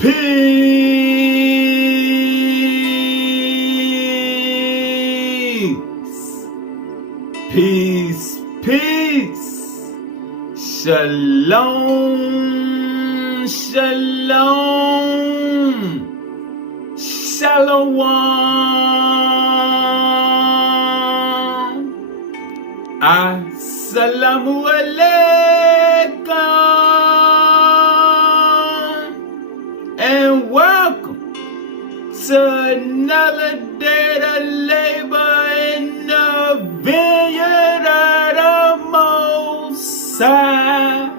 Peace, peace. Shalom, shalom. Shalom. Assalamu alaikum. And welcome to another day of labor in the vineyard of the Most High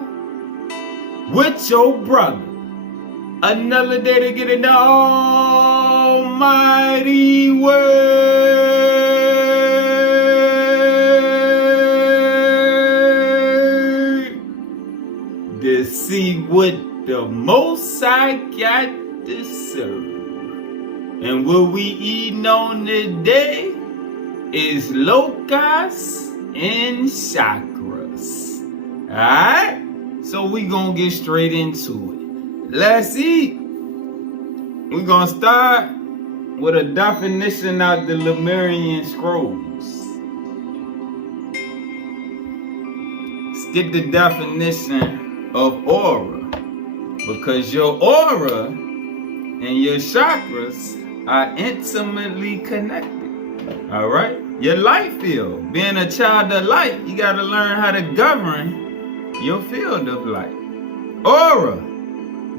with your brother. Another day to get in the almighty word to see what the Most High got to serve. And what we eating on today is Lokas and Chakras. Alright? So we gonna get straight into it. Let's eat. We're gonna start with a definition of the Lemurian scrolls. Let's get the definition of aura. Because your aura and your chakras are intimately connected. Alright? Your light field. Being a child of light, you gotta learn how to govern your field of light. Aura.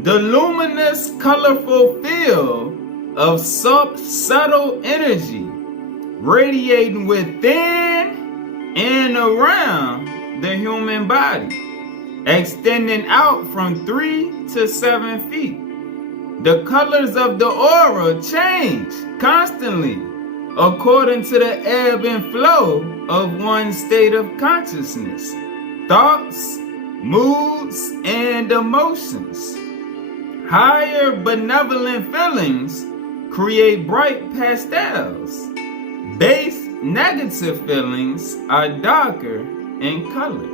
The luminous, colorful field of subtle energy radiating within and around the human body, extending out from 3 to 7 feet. The colors of the aura change constantly according to the ebb and flow of one's state of consciousness, thoughts, moods, and emotions. Higher benevolent feelings create bright pastels. Base negative feelings are darker in color.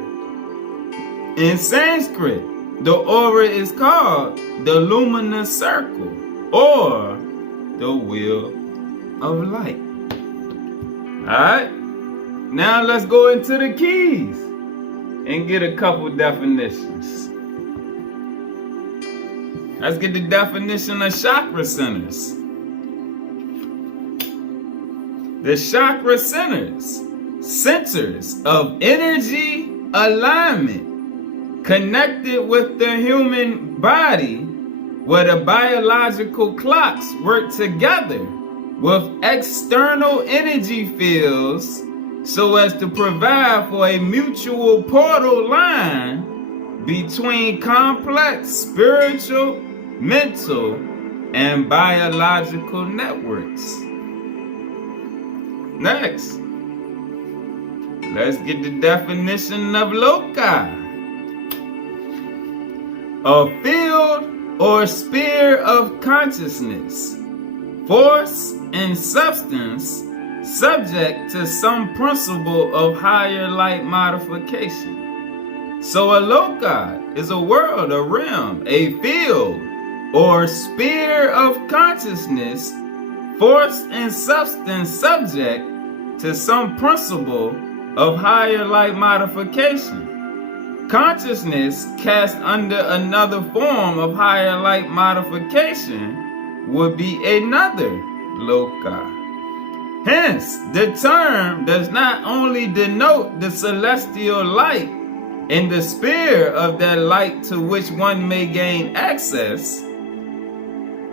In Sanskrit, the aura is called the luminous circle or the wheel of light. Alright, now let's go into the keys and get a couple definitions. Let's get the definition of chakra centers. The chakra centers of energy alignment connected with the human body, where the biological clocks work together with external energy fields so as to provide for a mutual portal line between complex spiritual, mental, and biological networks. Next, let's get the definition of Loka. A field or sphere of consciousness, force and substance subject to some principle of higher light modification. So a loka is a world, a realm, a field or sphere of consciousness, force and substance subject to some principle of higher light modification. Consciousness cast under another form of higher light modification would be another loka. Hence, the term does not only denote the celestial light in the sphere of that light to which one may gain access,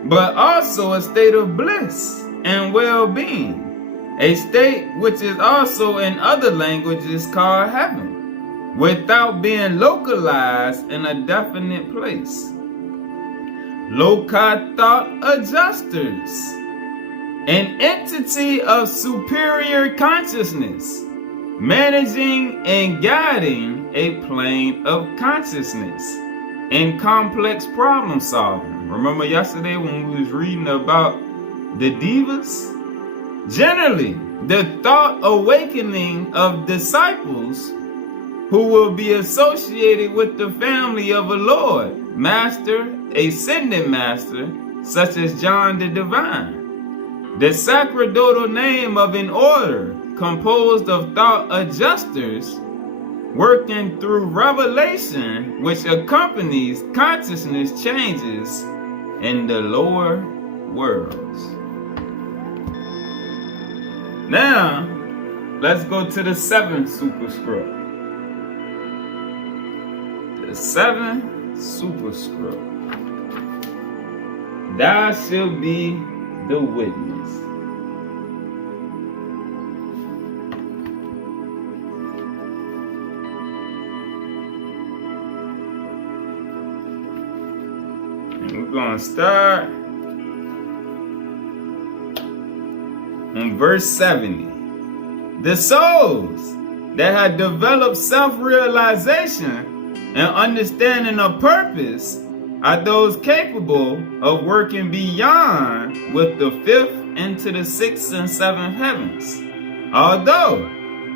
but also a state of bliss and well-being, a state which is also in other languages called heaven, without being localized in a definite place. Loka thought adjusters, an entity of superior consciousness, managing and guiding a plane of consciousness in complex problem solving. Remember yesterday when we was reading about the divas? Generally, the thought awakening of disciples who will be associated with the family of a Lord master, ascended master, such as John the Divine. The sacerdotal name of an order composed of thought adjusters working through revelation, which accompanies consciousness changes in the lower worlds. Now, let's go to the seventh superscript. The seventh superscript. Thou shalt be the witness. And we're going to start on verse 70. The souls that have developed self-realization and understanding of purpose are those capable of working beyond with the fifth into the sixth and seventh heavens. Although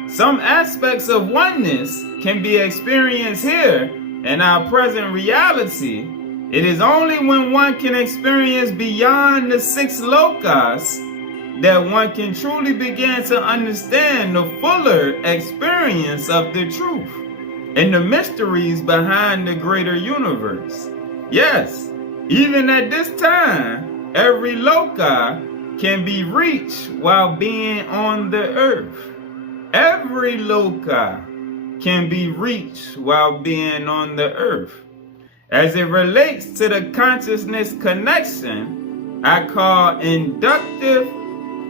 some aspects of oneness can be experienced here in our present reality, it is only when one can experience beyond the six lokas that one can truly begin to understand the fuller experience of the truth and the mysteries behind the greater universe. Yes, even at this time, every loka can be reached while being on the earth. Every loka can be reached while being on the earth. As it relates to the consciousness connection, I call inductive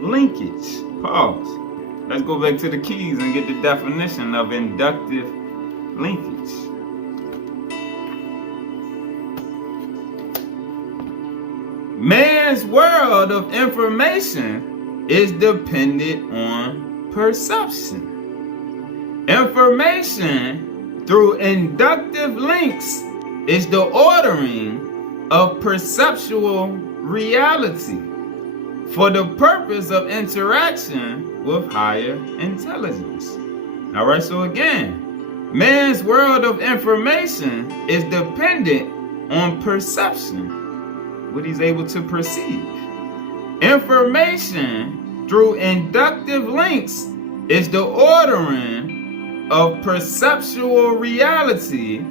linkage. Pause. Let's go back to the keys and get the definition of inductive linkage. Man's world of information is dependent on perception. Information through inductive links is the ordering of perceptual reality for the purpose of interaction with higher intelligence. All right, so again, man's world of information is dependent on perception, what he's able to perceive. Information through inductive links is the ordering of perceptual reality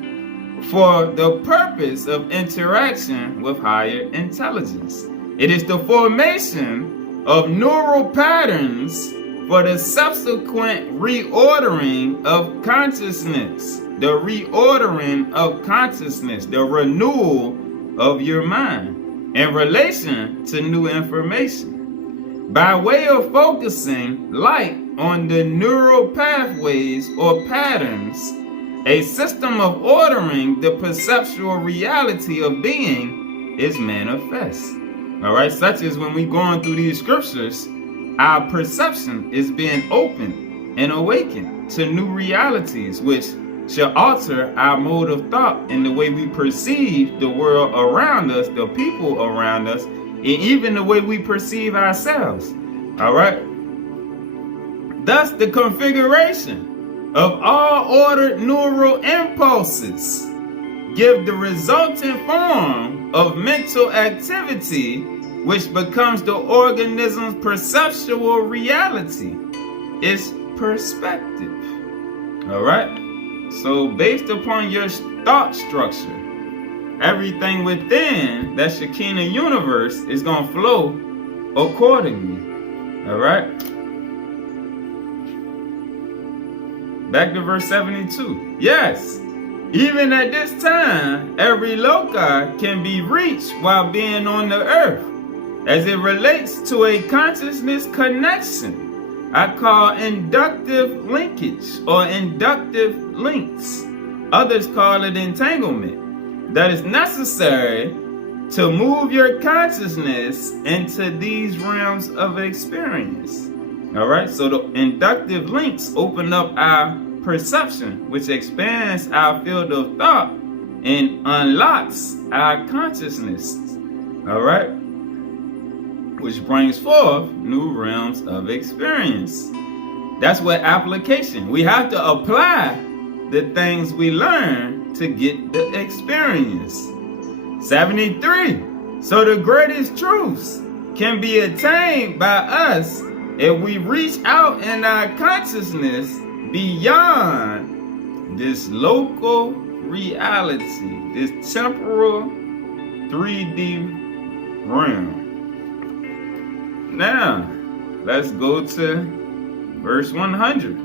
for the purpose of interaction with higher intelligence. It is the formation of neural patterns for the subsequent reordering of consciousness, the reordering of consciousness, the renewal of your mind in relation to new information. By way of focusing light on the neural pathways or patterns, a system of ordering the perceptual reality of being is manifest. All right, such as when we going through these scriptures, our perception is being opened and awakened to new realities, which shall alter our mode of thought and the way we perceive the world around us, the people around us, and even the way we perceive ourselves. All right. Thus, the configuration of all ordered neural impulses give the resultant form of mental activity, which becomes the organism's perceptual reality, its perspective. All right. So based upon your thought structure, everything within that Shekinah universe is going to flow accordingly. All right. Back to verse 72. Yes, even at this time, every loka can be reached while being on the earth. As it relates to a consciousness connection, I call inductive linkage or inductive links. Others call it entanglement. That is necessary to move your consciousness into these realms of experience. All right, so the inductive links open up our perception, which expands our field of thought and unlocks our consciousness. All right, which brings forth new realms of experience. That's what application. We have to apply the things we learn to get the experience. 73. So the greatest truths can be attained by us if we reach out in our consciousness beyond this local reality, this temporal 3D realm. Now, let's go to verse 100.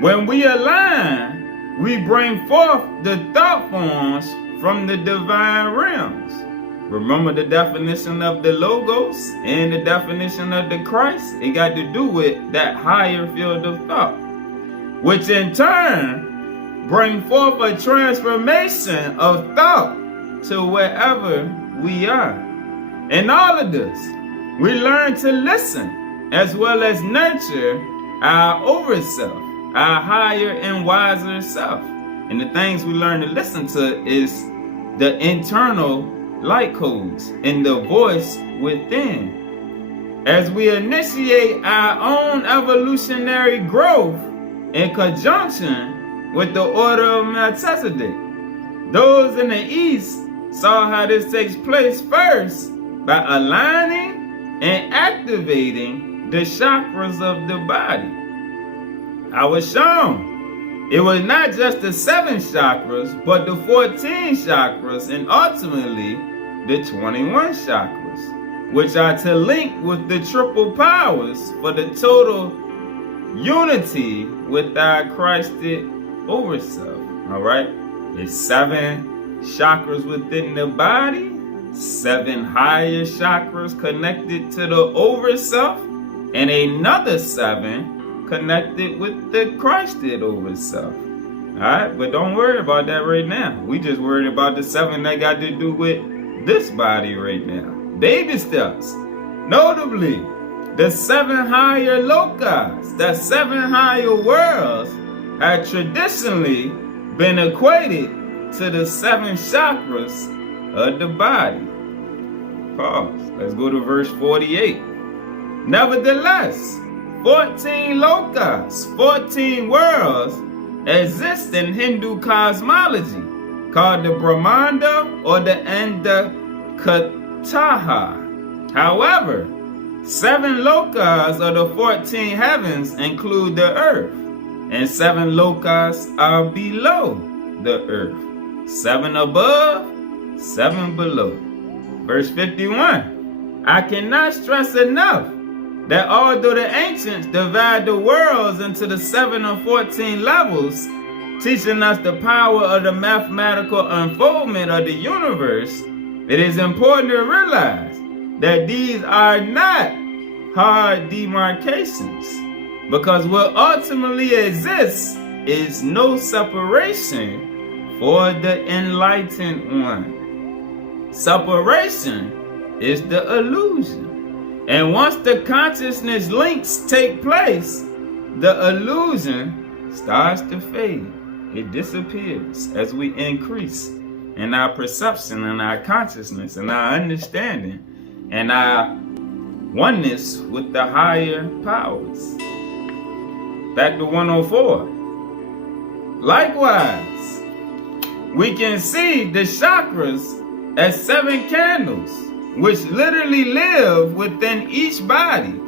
When we align, we bring forth the thought forms from the divine realms. Remember the definition of the Logos and the definition of the Christ? It got to do with that higher field of thought, which in turn bring forth a transformation of thought to wherever we are. In all of this, we learn to listen as well as nurture our overself, our higher and wiser self. And the things we learn to listen to is the internal light codes and the voice within. As we initiate our own evolutionary growth in conjunction with the order of Melchizedek. Those in the East saw how this takes place first by aligning and activating the chakras of the body. I was shown it was not just the 7 chakras, but the 14 chakras and ultimately the 21 chakras, which are to link with the triple powers for the total unity with our Christed overself. All right? There's 7 chakras within the body, 7 higher chakras connected to the overself, and another 7 connected with the Christed overself. Alright, but don't worry about that right now. We just worried about the 7 that got to do with this body right now. Baby steps. Notably, the 7 higher lokas, the 7 higher worlds, have traditionally been equated to the 7 chakras of the body. Pause. Let's go to verse 48. Nevertheless, 14 lokas, 14 worlds, exist in Hindu cosmology, called the Brahmanda or the Indukataha. However, 7 lokas of the 14 heavens include the earth, and 7 lokas are below the earth. 7 above, 7 below. Verse 51. I cannot stress enough that although the ancients divide the worlds into the 7 or 14 levels, teaching us the power of the mathematical unfoldment of the universe, it is important to realize that these are not hard demarcations, because what ultimately exists is no separation for the enlightened one. Separation is the illusion. And once the consciousness links take place, the illusion starts to fade. It disappears as we increase in our perception and our consciousness and our understanding and our oneness with the higher powers. Back to 104. Likewise, we can see the chakras as 7 candles, which literally live within each body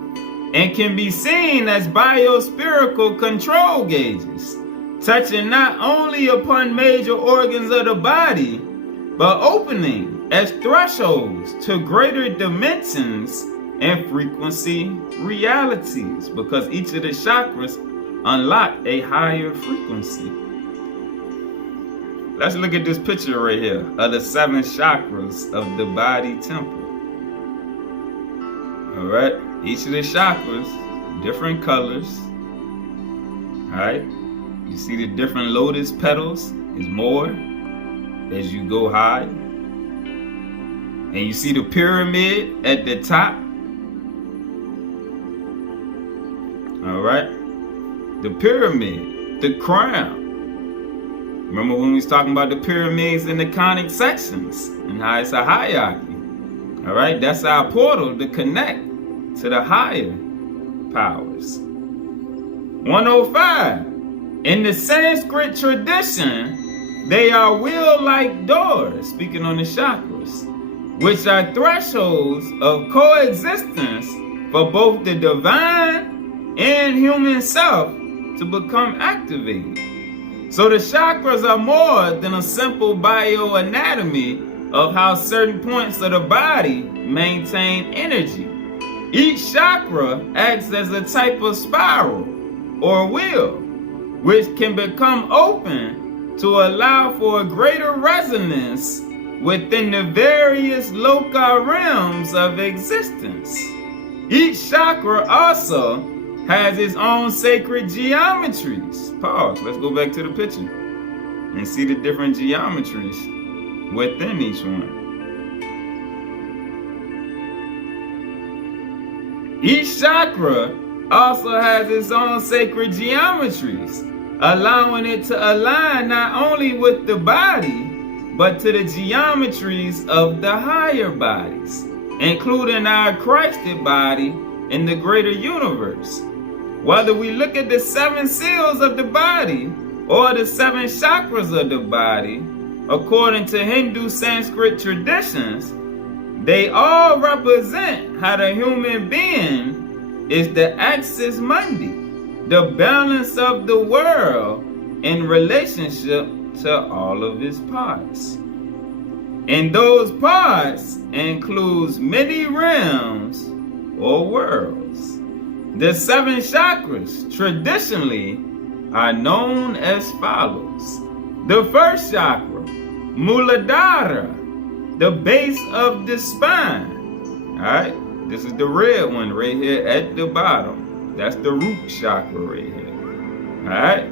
and can be seen as biospherical control gauges, touching not only upon major organs of the body, but opening as thresholds to greater dimensions and frequency realities, because each of the chakras unlock a higher frequency. Let's look at this picture right here of the 7 chakras of the body temple. Alright, each of the chakras, different colors. Alright, you see the different lotus petals is more as you go high. And you see the pyramid at the top. Alright, the pyramid, the crown. Remember when we was talking about the pyramids and the conic sections and how it's a hierarchy. Alright, that's our portal to connect to the higher powers. 105. In the Sanskrit tradition, They are wheel-like doors, speaking on the chakras, which are thresholds of coexistence for both the divine and human self to become activated. So the chakras are more than a simple bioanatomy of how certain points of the body maintain energy. Each chakra acts as a type of spiral or wheel, which can become open to allow for a greater resonance within the various local realms of existence. Each chakra also has its own sacred geometries. Pause. Let's go back to the picture and see the different geometries within each one. Each chakra also has its own sacred geometries, allowing it to align not only with the body, but to the geometries of the higher bodies, including our Christed body in the greater universe. Whether we look at the 7 seals of the body or the 7 chakras of the body, according to Hindu Sanskrit traditions, they all represent how the human being is the axis mundi, the balance of the world in relationship to all of its parts. And those parts includes many realms or worlds. The 7 chakras traditionally are known as follows. The first chakra, Muladhara, the base of the spine. Alright, this is the red one right here at the bottom. That's the root chakra right here. Alright,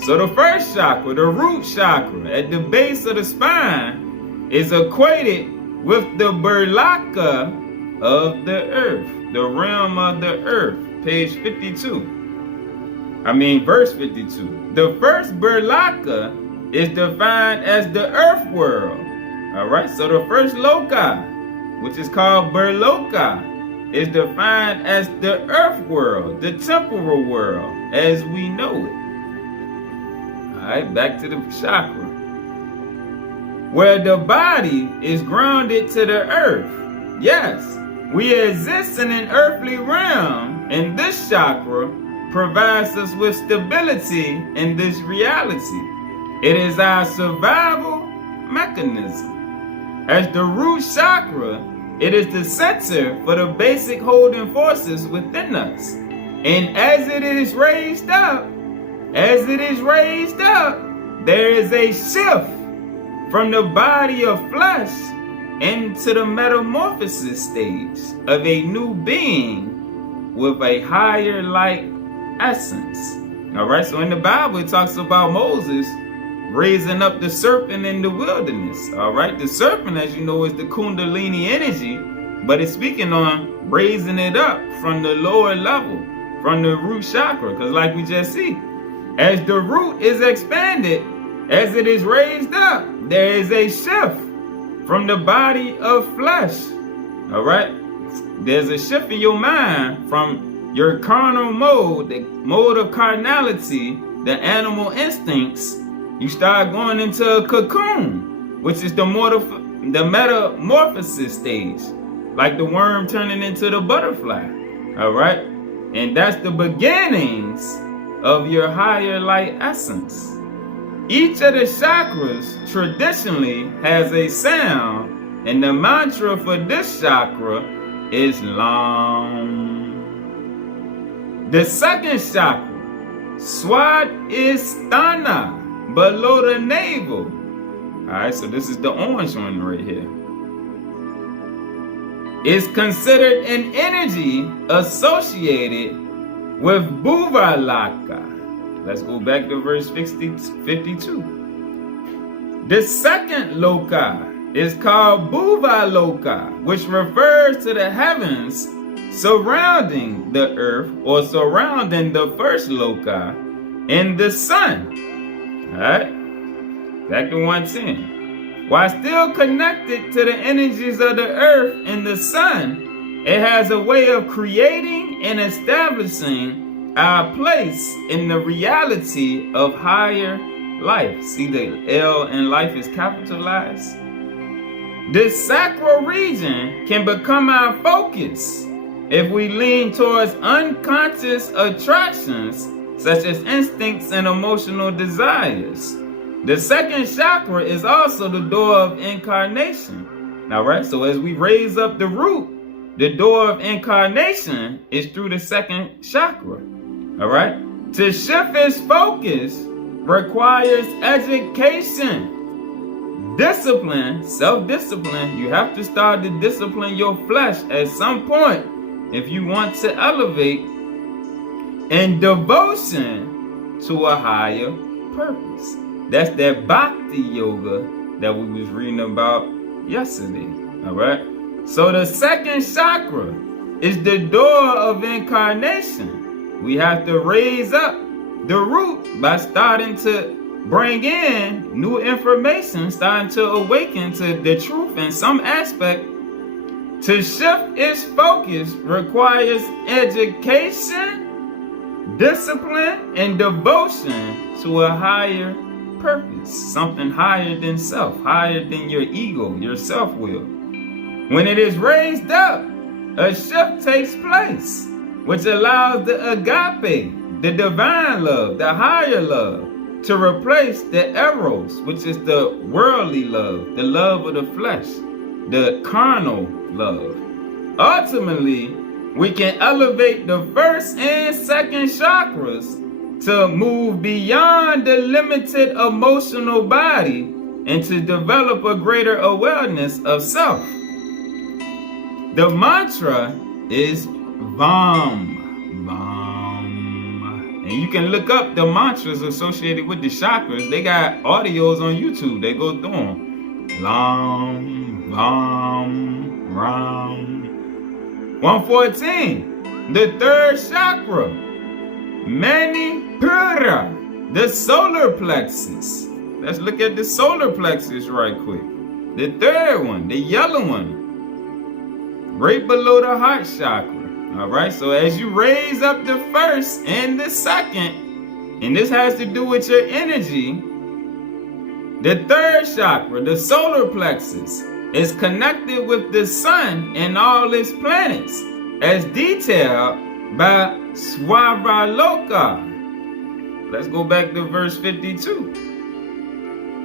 so the first chakra, the root chakra, at the base of the spine, is equated with the Berlaka of the earth, the realm of the earth. Page 52. Verse 52. The first Berlaka is defined as the earth world. Alright, so the first Loka, which is called Berloka, is defined as the earth world, the temporal world, as we know it. Alright, back to the chakra. Where the body is grounded to the earth. Yes, we exist in an earthly realm, and this chakra provides us with stability in this reality. It is our survival mechanism. As the root chakra, it is the center for the basic holding forces within us. And as it is raised up, there is a shift from the body of flesh into the metamorphosis stage of a new being with a higher light essence. Alright, so in the Bible it talks about Moses raising up the serpent in the wilderness. Alright, the serpent, as you know, is the Kundalini energy, but it's speaking on raising it up from the lower level, from the root chakra, because like we just see, as the root is expanded, as it is raised up, there is a shift from the body of flesh. Alright, there's a shift in your mind from your carnal mode, the mode of carnality, the animal instincts. You start going into a cocoon, which is the metamorphosis stage, like the worm turning into the butterfly. Alright, and that's the beginnings of your higher light essence. Each of the chakras traditionally has a sound, and the mantra for this chakra is Lam. The second chakra, Swadhisthana, below the navel. Alright, so this is the orange one right here. Is considered an energy associated with Bhuvalaka. Let's go back to verse 52. The second Loka is called Bhuvaloka, which refers to the heavens surrounding the earth, or surrounding the first Loka, and the sun. Alright, back to 110. While still connected to the energies of the earth and the sun, it has a way of creating and establishing our place in the reality of higher life. See, the L in life is capitalized. The sacral region can become our focus if we lean towards unconscious attractions such as instincts and emotional desires. The second chakra is also the door of incarnation. All right, so as we raise up the root, the door of incarnation is through the second chakra. All right, to shift its focus requires education. Discipline, self-discipline. You have to start to discipline your flesh at some point if you want to elevate, and devotion to a higher purpose. That's that bhakti yoga that we was reading about yesterday. All right. So the second chakra is the door of incarnation. We have to raise up the root by starting to bring in new information, starting to awaken to the truth in some aspect. To shift its focus requires education, discipline, and devotion to a higher purpose, something higher than self, higher than your ego, your self-will. When it is raised up, a shift takes place, which allows the agape, the divine love, the higher love, to replace the eros, which is the worldly love, the love of the flesh, the carnal love. Ultimately, we can elevate the first and second chakras to move beyond the limited emotional body and to develop a greater awareness of self. The mantra is VAM. And you can look up the mantras associated with the chakras. They got audios on YouTube. They go through them. Lam, Vam, Ram. 114. The third chakra. Manipura. The solar plexus. Let's look at the solar plexus right quick. The third one. The yellow one. Right below the heart chakra. All right, so as you raise up the first and the second, and this has to do with your energy, the third chakra, the solar plexus, is connected with the sun and all its planets, as detailed by Swavarloka. Let's go back to verse 52.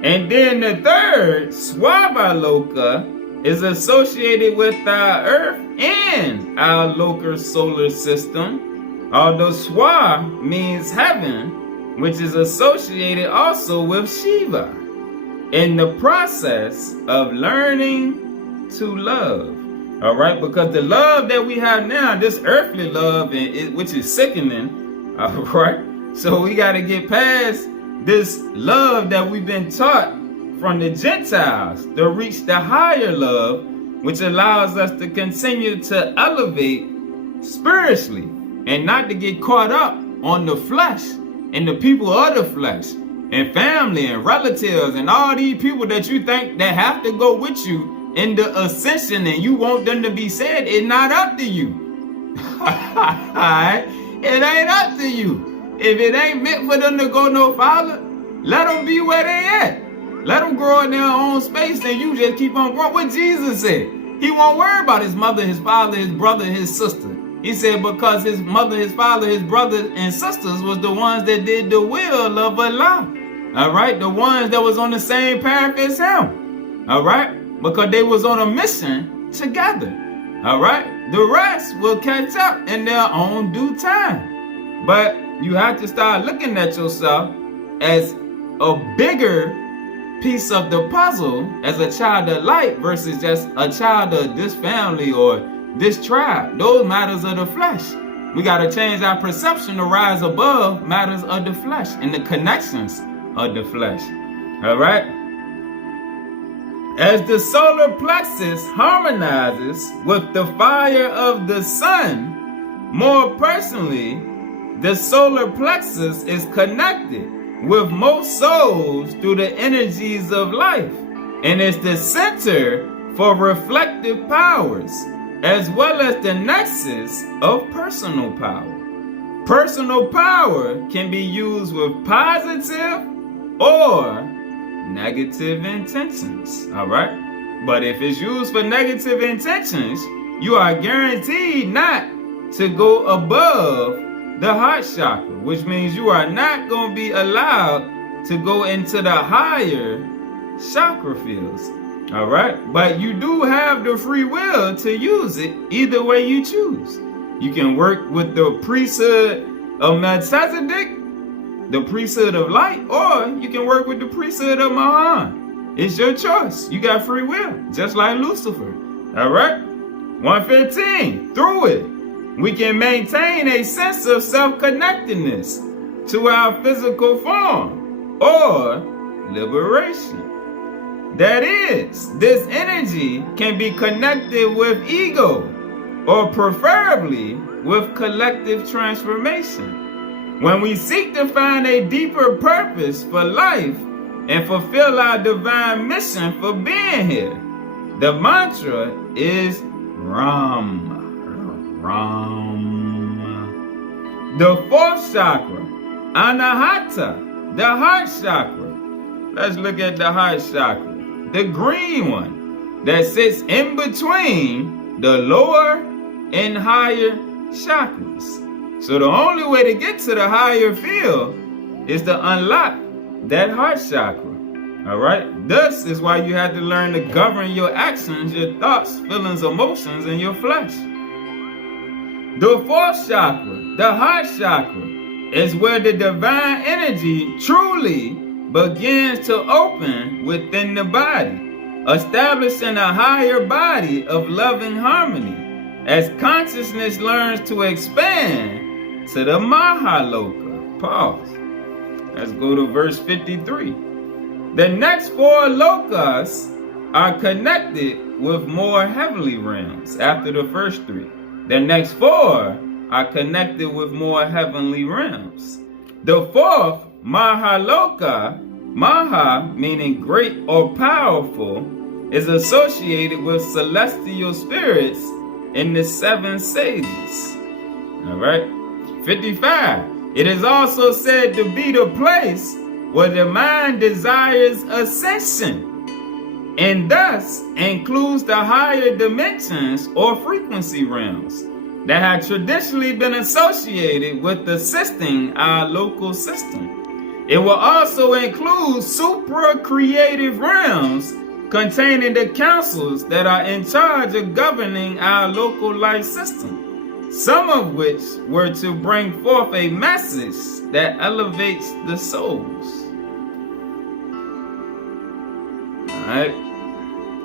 And then the third, Swavarloka, is associated with our earth and our local solar system, although Swa means heaven, which is associated also with Shiva, in the process of learning to love. All right, because the love that we have now, this earthly love, which is sickening, all right, so we got to get past this love that we've been taught from the Gentiles to reach the higher love, which allows us to continue to elevate spiritually and not to get caught up on the flesh and the people of the flesh and family and relatives and all these people that you think that have to go with you in the ascension and you want them to be saved. It's not up to you. It ain't up to you. If it ain't meant for them to go no farther, let them be where they at. Let them grow in their own space and you just keep on growing. What Jesus said, he won't worry about his mother, his father, his brother, his sister. He said because his mother, his father, his brothers and sisters was the ones that did the will of Allah. All right, the ones that was on the same path as him. All right, because they was on a mission together. All right, the rest will catch up in their own due time. But you have to start looking at yourself as a bigger piece of the puzzle, as a child of light versus just a child of this family or this tribe. Those matters of the flesh. We got to change our perception to rise above matters of the flesh and the connections of the flesh. All right. As the solar plexus harmonizes with the fire of the sun, more personally, the solar plexus is connected with most souls through the energies of life, and is the center for reflective powers, as well as the nexus of personal power. Personal power can be used with positive or negative intentions. All right? But if it's used for negative intentions, you are guaranteed not to go above the heart chakra, which means you are not going to be allowed to go into the higher chakra fields. All right? But you do have the free will to use it either way you choose. You can work with the priesthood of Melchizedek, the priesthood of light, or you can work with the priesthood of Mahan. It's your choice. You got free will, just like Lucifer. All right? 115, through it, we can maintain a sense of self-connectedness to our physical form or liberation. That is, this energy can be connected with ego or preferably with collective transformation. When we seek to find a deeper purpose for life and fulfill our divine mission for being here, the mantra is Ram. Ram. The fourth chakra, Anahata, the heart chakra. Let's look at the heart chakra. The green one that sits in between the lower and higher chakras. So the only way to get to the higher field is to unlock that heart chakra. All right? This is why you have to learn to govern your actions, your thoughts, feelings, emotions, and your flesh. The fourth chakra, the heart chakra, is where the divine energy truly begins to open within the body, establishing a higher body of loving harmony as consciousness learns to expand to the Mahaloka. Pause. Let's go to verse 53. The next four lokas are connected with more heavenly realms after the first three. The next four are connected with more heavenly realms. The fourth, Mahaloka, Maha meaning great or powerful, is associated with celestial spirits in the seven sages. All right. 55. It is also said to be the place where the mind desires ascension, and thus includes the higher dimensions or frequency realms that have traditionally been associated with assisting our local system. It will also include supra-creative realms containing the councils that are in charge of governing our local life system, some of which were to bring forth a message that elevates the souls. Alright,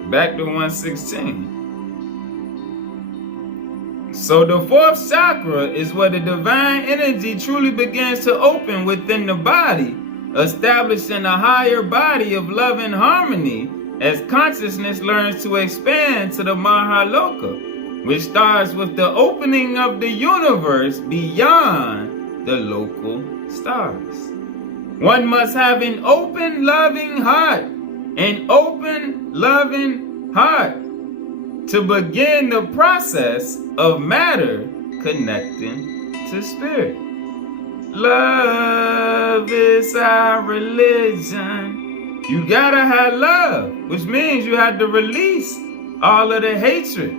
back to 116. So the fourth chakra is where the divine energy truly begins to open within the body, establishing a higher body of love and harmony as consciousness learns to expand to the Mahaloka, which starts with the opening of the universe beyond the local stars. One must have an open, loving heart, an open, loving heart, to begin the process of matter connecting to spirit. Love is our religion. You gotta have love, which means you have to release all of the hatred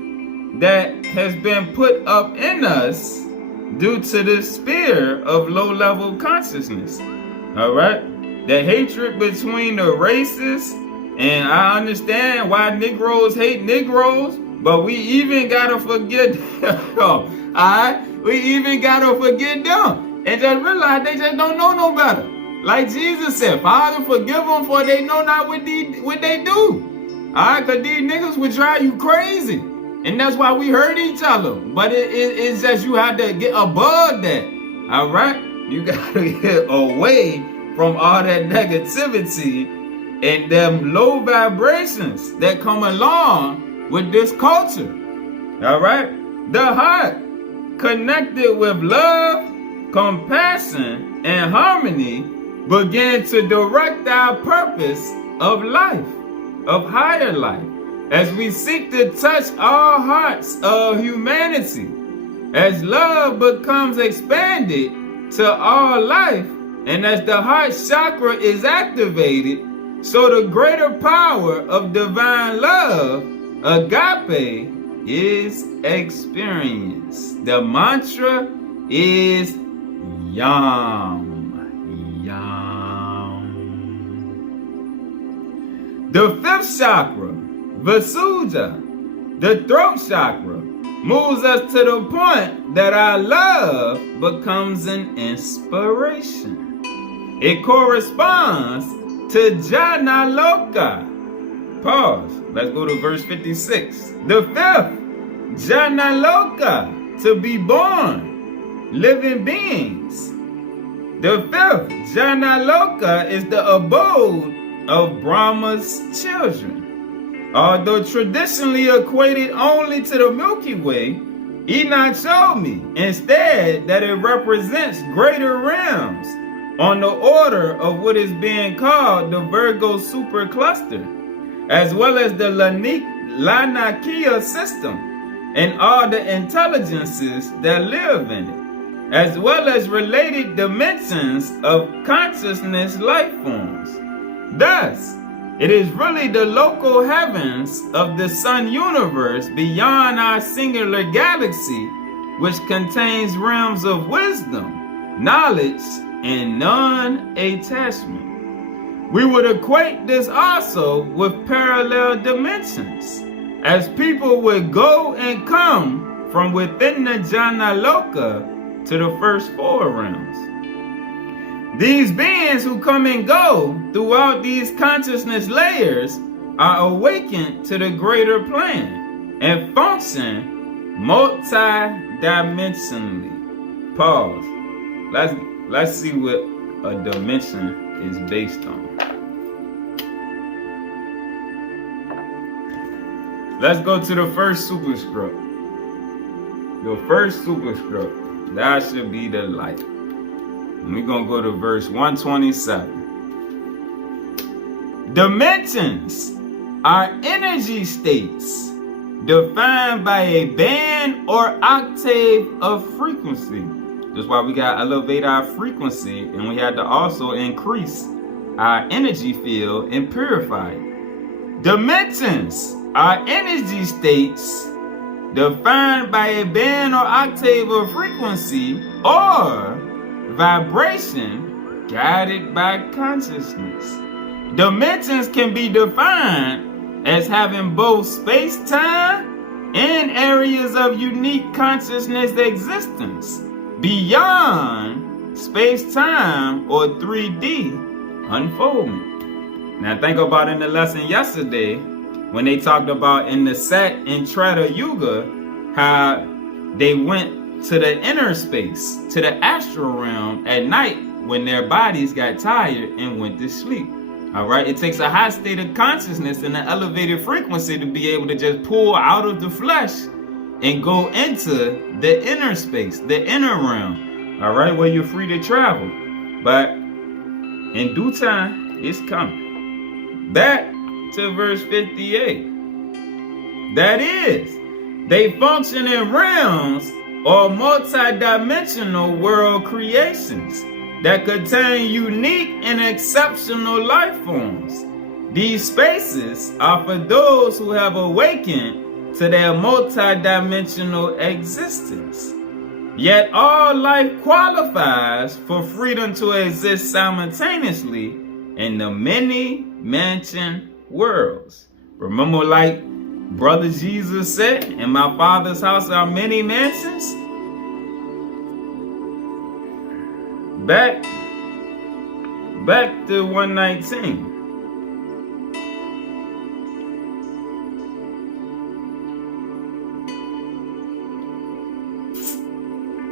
that has been put up in us due to the sphere of low-level consciousness. All right? The hatred between the races, and I understand why Negroes hate Negroes, but we even gotta forget them. Alright? We even gotta forget them. And just realize they just don't know no better. Like Jesus said, Father, forgive them for they know not what they do. Alright? Because these niggas would drive you crazy. And that's why we hurt each other. But it's just you have to get above that. Alright? You gotta get away from all that negativity and them low vibrations that come along with this culture. Alright? The heart, connected with love, compassion, and harmony, begin to direct our purpose of life, of higher life, as we seek to touch all hearts of humanity. As love becomes expanded to all life, And as the heart chakra is activated, so the greater power of divine love, agape, is experienced. The mantra is Yam. Yam. The fifth chakra, Vasuddha, the throat chakra, moves us to the point that our love becomes an inspiration. It corresponds to Jnana Loka. Pause. Let's go to verse 56. The fifth, Jnana Loka, to be born, living beings. The fifth, Jnana Loka, is the abode of Brahma's children. Although traditionally equated only to the Milky Way, Enoch showed me instead that it represents greater realms on the order of what is being called the Virgo supercluster, as well as the Lanakia system and all the intelligences that live in it, as well as related dimensions of consciousness life forms. Thus, it is really the local heavens of the sun universe beyond our singular galaxy, which contains realms of wisdom, knowledge, and non-attachment. We would equate this also with parallel dimensions, as people would go and come from within the Jnana Loka to the first four realms. These beings who come and go throughout these consciousness layers are awakened to the greater plan and function multi-dimensionally. Pause. Let's see what a dimension is based on. Let's go to the first superscript. The first superscript, that should be the light. And we're going to go to verse 127. Dimensions are energy states defined by a band or octave of frequency. That's why we got to elevate our frequency, and we had to also increase our energy field and purify it. Dimensions are energy states defined by a band or octave of frequency or vibration guided by consciousness. Dimensions can be defined as having both space-time and areas of unique consciousness existence beyond space-time or 3D unfoldment. Now think about in the lesson yesterday when they talked about in the Sat and Treta Yuga how they went to the inner space, to the astral realm at night when their bodies got tired and went to sleep. All right, it takes a high state of consciousness and an elevated frequency to be able to just pull out of the flesh and go into the inner space, the inner realm. All right, where you're free to travel. But in due time, it's coming. Back to verse 58. That is, they function in realms or multi-dimensional world creations that contain unique and exceptional life forms. These spaces are for those who have awakened to their multi-dimensional existence. Yet all life qualifies for freedom to exist simultaneously in the many mansion worlds. Remember, like Brother Jesus said, in my Father's house are many mansions. Back to 119.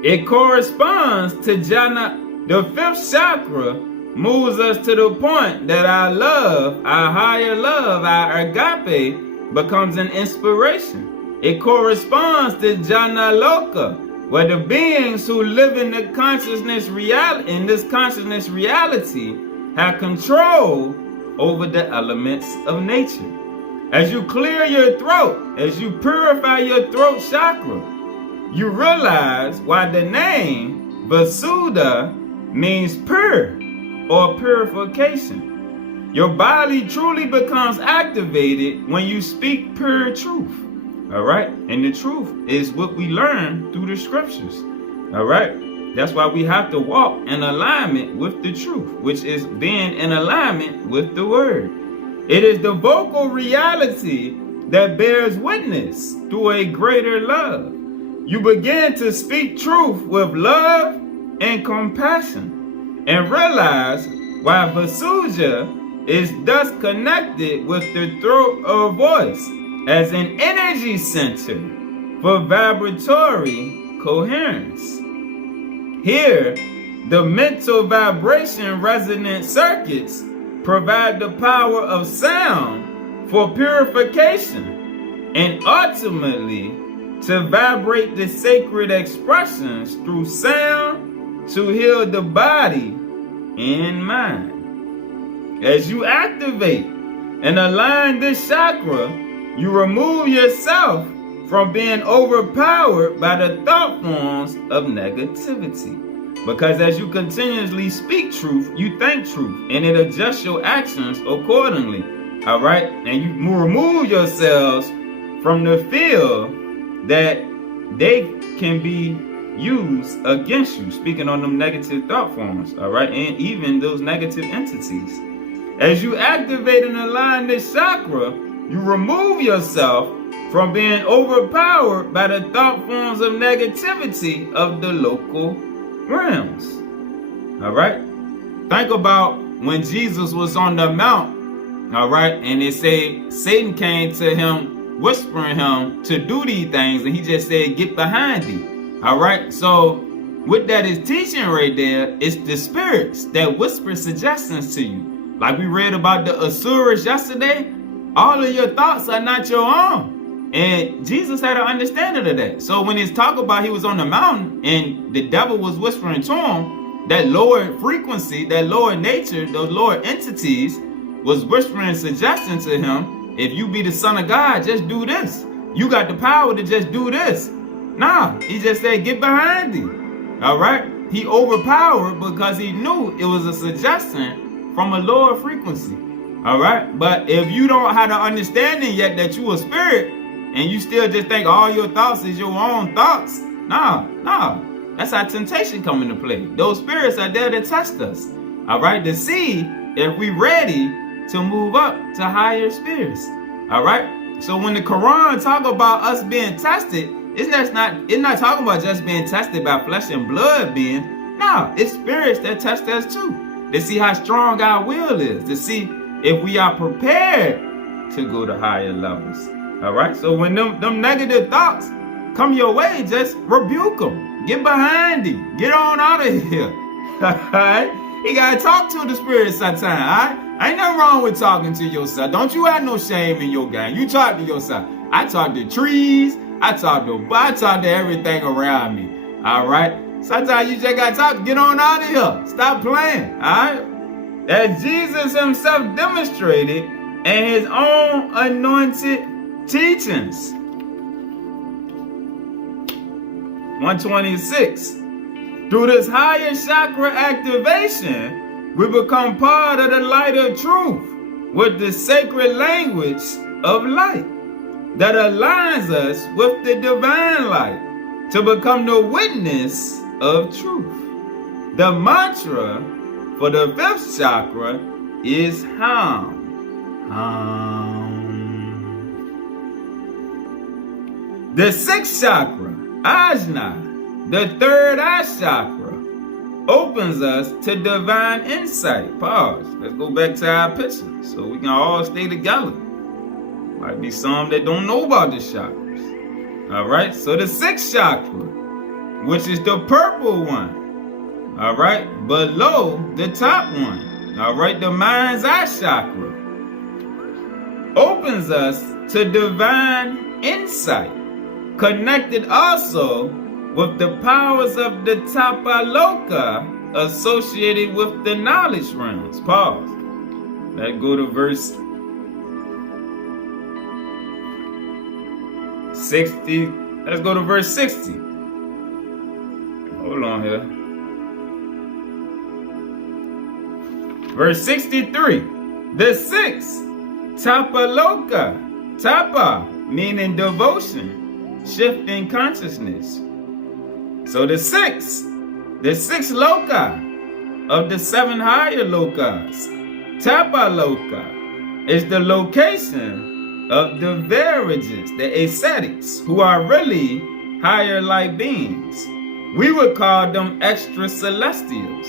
It corresponds to Jnana. The fifth chakra moves us to the point that our love, our higher love, our agape, becomes an inspiration. It corresponds to Jnana Loka, where the beings who live in the consciousness reality, in this consciousness reality, have control over the elements of nature. As you clear your throat, as you purify your throat chakra, you realize why the name Vasuddha means pure or purification. Your body truly becomes activated when you speak pure truth. All right? And the truth is what we learn through the scriptures. All right? That's why we have to walk in alignment with the truth, which is being in alignment with the word. It is the vocal reality that bears witness through a greater love. You begin to speak truth with love and compassion and realize why Vasuja is thus connected with the throat or voice as an energy center for vibratory coherence. Here, the mental vibration resonant circuits provide the power of sound for purification and ultimately to vibrate the sacred expressions through sound to heal the body and mind. As you activate and align this chakra, you remove yourself from being overpowered by the thought forms of negativity. Because as you continuously speak truth, you think truth, and it adjusts your actions accordingly. All right? And you remove yourselves from the field that they can be used against you, speaking on them negative thought forms. All right? And even those negative entities. As you activate and align this chakra, you remove yourself from being overpowered by the thought forms of negativity of the local realms. All right? Think about when Jesus was on the mount, all right? And it said Satan came to him, whispering him to do these things, and he just said, get behind thee. All right? So what that is teaching right there is the spirits that whisper suggestions to you. Like we read about the Asuras yesterday, all of your thoughts are not your own. And Jesus had an understanding of that. So when it's talk about he was on the mountain and the devil was whispering to him, that lower frequency, that lower nature, those lower entities was whispering suggesting to him, if you be the son of God, just do this. You got the power to just do this. Nah, he just said, get behind thee. All right? He overpowered because he knew it was a suggestion from a lower frequency. All right? But if you don't have the understanding yet that you a spirit, and you still just think all your thoughts is your own thoughts, nah. That's how temptation come into play. Those spirits are there to test us. All right? To see if we ready to move up to higher spirits. All right? So when the Quran talk about us being tested, it's not talking about just being tested by flesh and blood being. No, it's spirits that test us too. To see how strong our will is. To see if we are prepared to go to higher levels. All right? So when them negative thoughts come your way, just rebuke them. Get behind him. Get on out of here. All right? You got to talk to the spirit sometimes. All right? Ain't nothing wrong with talking to yourself. Don't you have no shame in your game. You talk to yourself. I talk to trees. I talk to everything around me. All right? Sometimes you just got to talk. Get on out of here. Stop playing. All right? As Jesus himself demonstrated in his own anointed teachings. 126. Through this higher chakra activation, we become part of the light of truth with the sacred language of light that aligns us with the divine light to become the witness of truth. The mantra for the fifth chakra is Ham. Ham. The sixth chakra, Ajna, the third eye chakra, opens us to divine insight. Pause. Let's go back to our picture so we can all stay together. Might be some that don't know about the chakras. All right. So the sixth chakra, which is the purple one. All right. Below the top one. All right. The mind's eye chakra opens us to divine insight. Connected also with the powers of the Tapaloka associated with the knowledge realms. Pause. Let's go to verse 60. Let's go to verse 60. Hold on here. Verse 63. The sixth, Tapaloka. Tapa, meaning devotion, shifting consciousness. So the sixth loka of the 7 higher lokas, Tapaloka, is the location of the Virages, the ascetics, who are really higher light beings. We would call them extra celestials.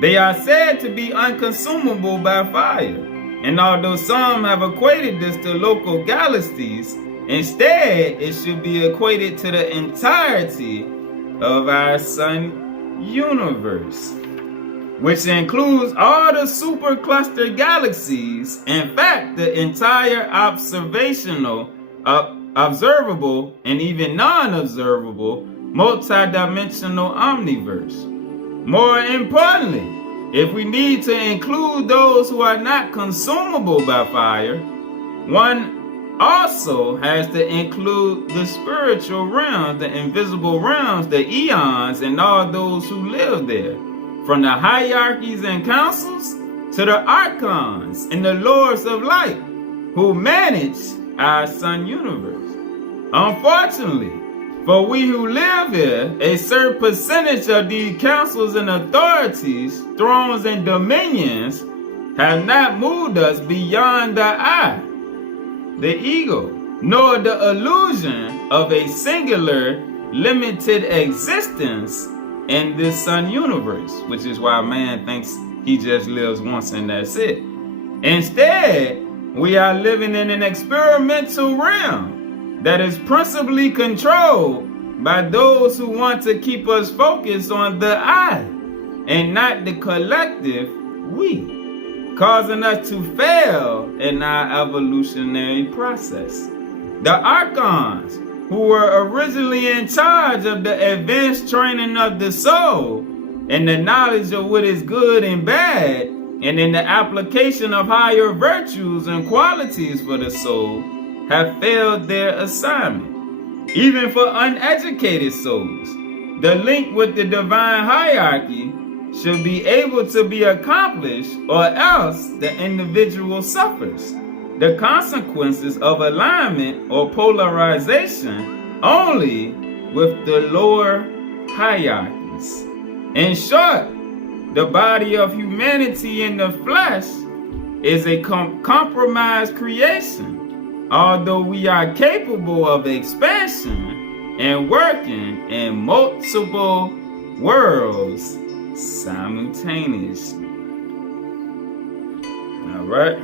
They are said to be unconsumable by fire. And although some have equated this to local galaxies, instead it should be equated to the entirety of our sun universe, which includes all the supercluster galaxies. In fact, the entire observable, and even non-observable multidimensional omniverse. More importantly, if we need to include those who are not consumable by fire, one also has to include the spiritual realms, the invisible realms, the eons, and all those who live there, from the hierarchies and councils to the archons and the lords of light who manage our sun universe. Unfortunately, for we who live here, a certain percentage of these councils and authorities, thrones and dominions have not moved us beyond the I, the ego, nor the illusion of a singular, limited existence in this sun universe, which is why man thinks he just lives once and that's it. Instead, we are living in an experimental realm that is principally controlled by those who want to keep us focused on the I and not the collective we, causing us to fail in our evolutionary process. The archons, who were originally in charge of the advanced training of the soul and the knowledge of what is good and bad, and in the application of higher virtues and qualities for the soul, have failed their assignment. Even for uneducated souls, the link with the divine hierarchy should be able to be accomplished, or else the individual suffers the consequences of alignment or polarization only with the lower hierarchies. In short, the body of humanity in the flesh is a compromised creation. Although we are capable of expansion and working in multiple worlds simultaneously. All right,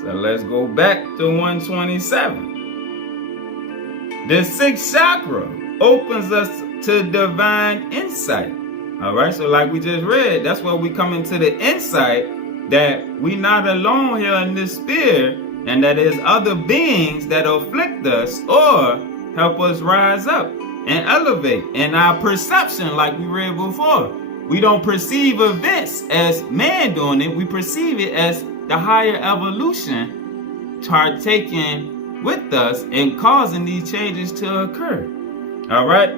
so let's go back to 127. The 6th chakra opens us to divine insight. All right, so like we just read, that's where we come into the insight that we not alone here in this sphere, and that is other beings that afflict us or help us rise up and elevate in our perception, like we read before. We don't perceive events as man doing it. We perceive it as the higher evolution partaking with us and causing these changes to occur. All right.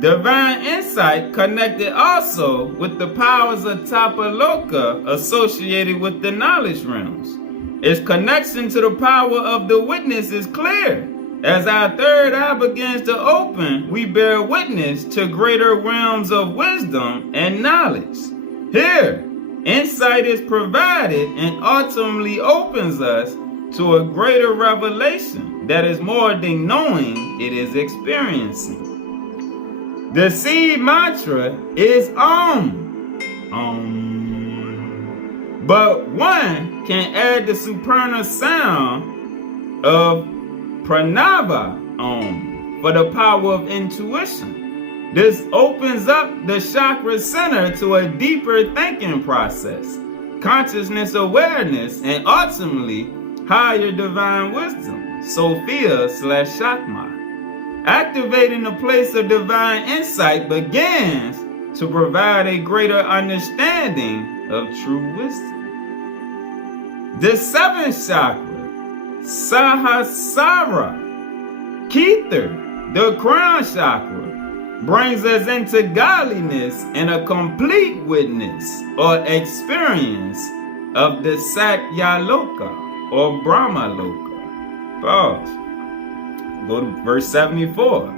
Divine insight connected also with the powers of Tapaloka associated with the knowledge realms. Its connection to the power of the witness is clear. As our third eye begins to open, we bear witness to greater realms of wisdom and knowledge. Here, insight is provided and ultimately opens us to a greater revelation that is more than knowing, it is experiencing. The seed mantra is Om. Om. But one can add the supernal sound of Pranava Om for the power of intuition. This opens up the chakra center to a deeper thinking process, consciousness awareness, and ultimately higher divine wisdom, Sophia/Shakma. Activating the place of divine insight begins to provide a greater understanding of true wisdom. The 7th chakra, Sahasrara, Kether, the crown chakra, brings us into godliness and a complete witness or experience of the Satyaloka or Brahmaloka. Pause. Go to verse 74.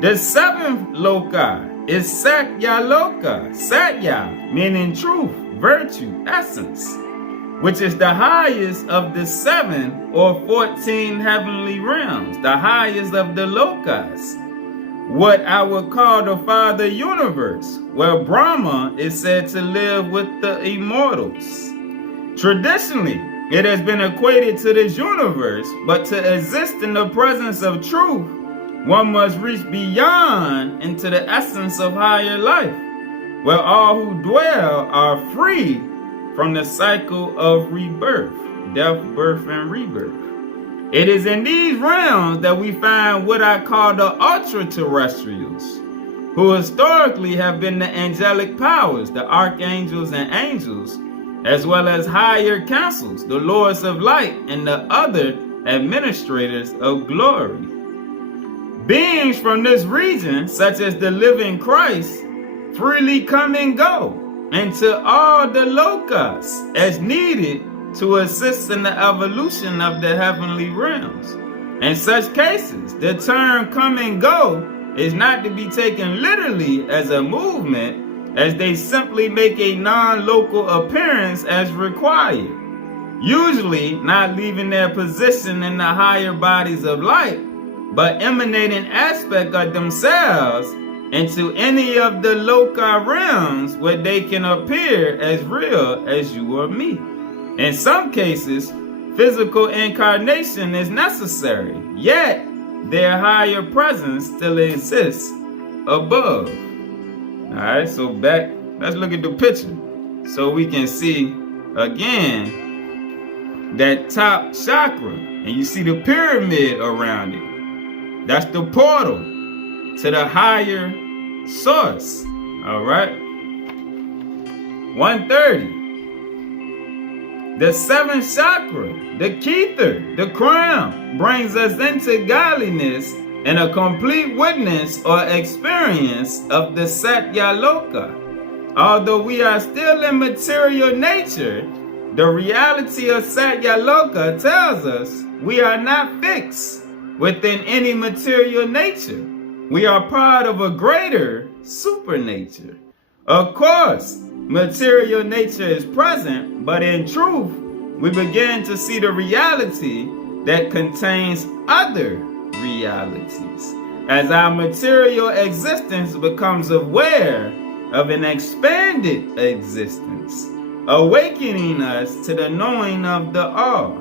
The seventh loka is Satyaloka. Satya meaning truth, virtue, essence, which is the highest of the 7 or 14 heavenly realms, the highest of the lokas, what I would call the Father Universe, where Brahma is said to live with the immortals. Traditionally, it has been equated to this universe, but to exist in the presence of truth, one must reach beyond into the essence of higher life, where all who dwell are free from the cycle of rebirth, death, birth, and rebirth. It is in these realms that we find what I call the ultra-terrestrials, who historically have been the angelic powers, the archangels and angels, as well as higher councils, the lords of light, and the other administrators of glory. Beings from this region, such as the living Christ, freely come and go into all the lokas as needed to assist in the evolution of the heavenly realms. In such cases, the term come and go is not to be taken literally as a movement, as they simply make a non-local appearance as required, usually not leaving their position in the higher bodies of light, but emanating aspect of themselves into any of the loka realms where they can appear as real as you or me. In some cases, physical incarnation is necessary, yet their higher presence still exists above. Alright, so back, let's look at the picture so we can see again that top chakra, and you see the pyramid around it. That's the portal to the higher source. Alright. 130. The seventh chakra, the kether, the crown, brings us into godliness and a complete witness or experience of the Satyaloka. Although we are still in material nature, the reality of Satyaloka tells us we are not fixed within any material nature. We are part of a greater supernature. Of course, material nature is present, but in truth, we begin to see the reality that contains other realities. As our material existence becomes aware of an expanded existence, awakening us to the knowing of the all.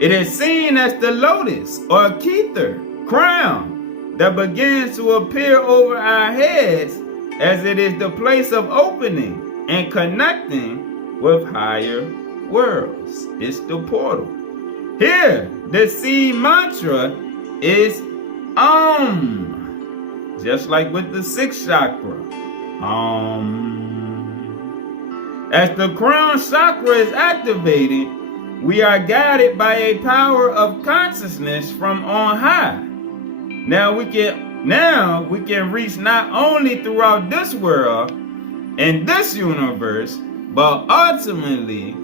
It is seen as the lotus or kether, crown, that begins to appear over our heads, as it is the place of opening and connecting with higher worlds. It's the portal. Here, the seed mantra is Om, just like with the sixth chakra. Om. As the crown chakra is activated, we are guided by a power of consciousness from on high. Now we can reach not only throughout this world and this universe, but ultimately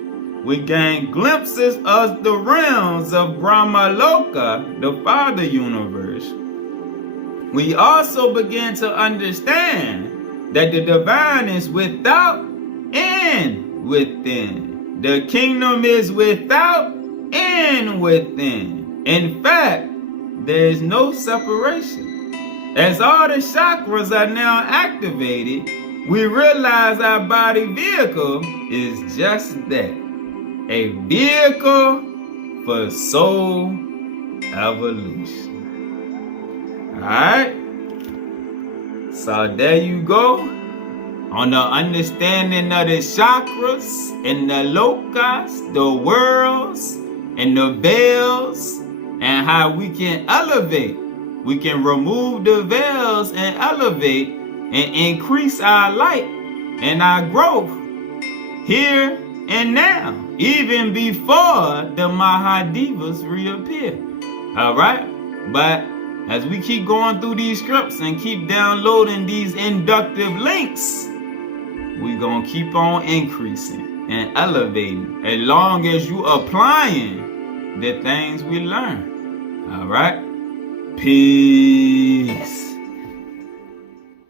we gain glimpses of the realms of Brahmaloka, the Father Universe. We also begin to understand that the divine is without and within. The kingdom is without and within. In fact, there is no separation. As all the chakras are now activated, we realize our body vehicle is just that. A vehicle for soul evolution. Alright? So there you go. On the understanding of the chakras and the lokas, the worlds and the veils, and how we can elevate. We can remove the veils and elevate and increase our light and our growth here and now, even before the Mahadevas reappear. Alright? But As we keep going through these scripts and keep downloading these inductive links, we're going to keep on increasing and elevating as long as you applying the things we learn. All right? Peace.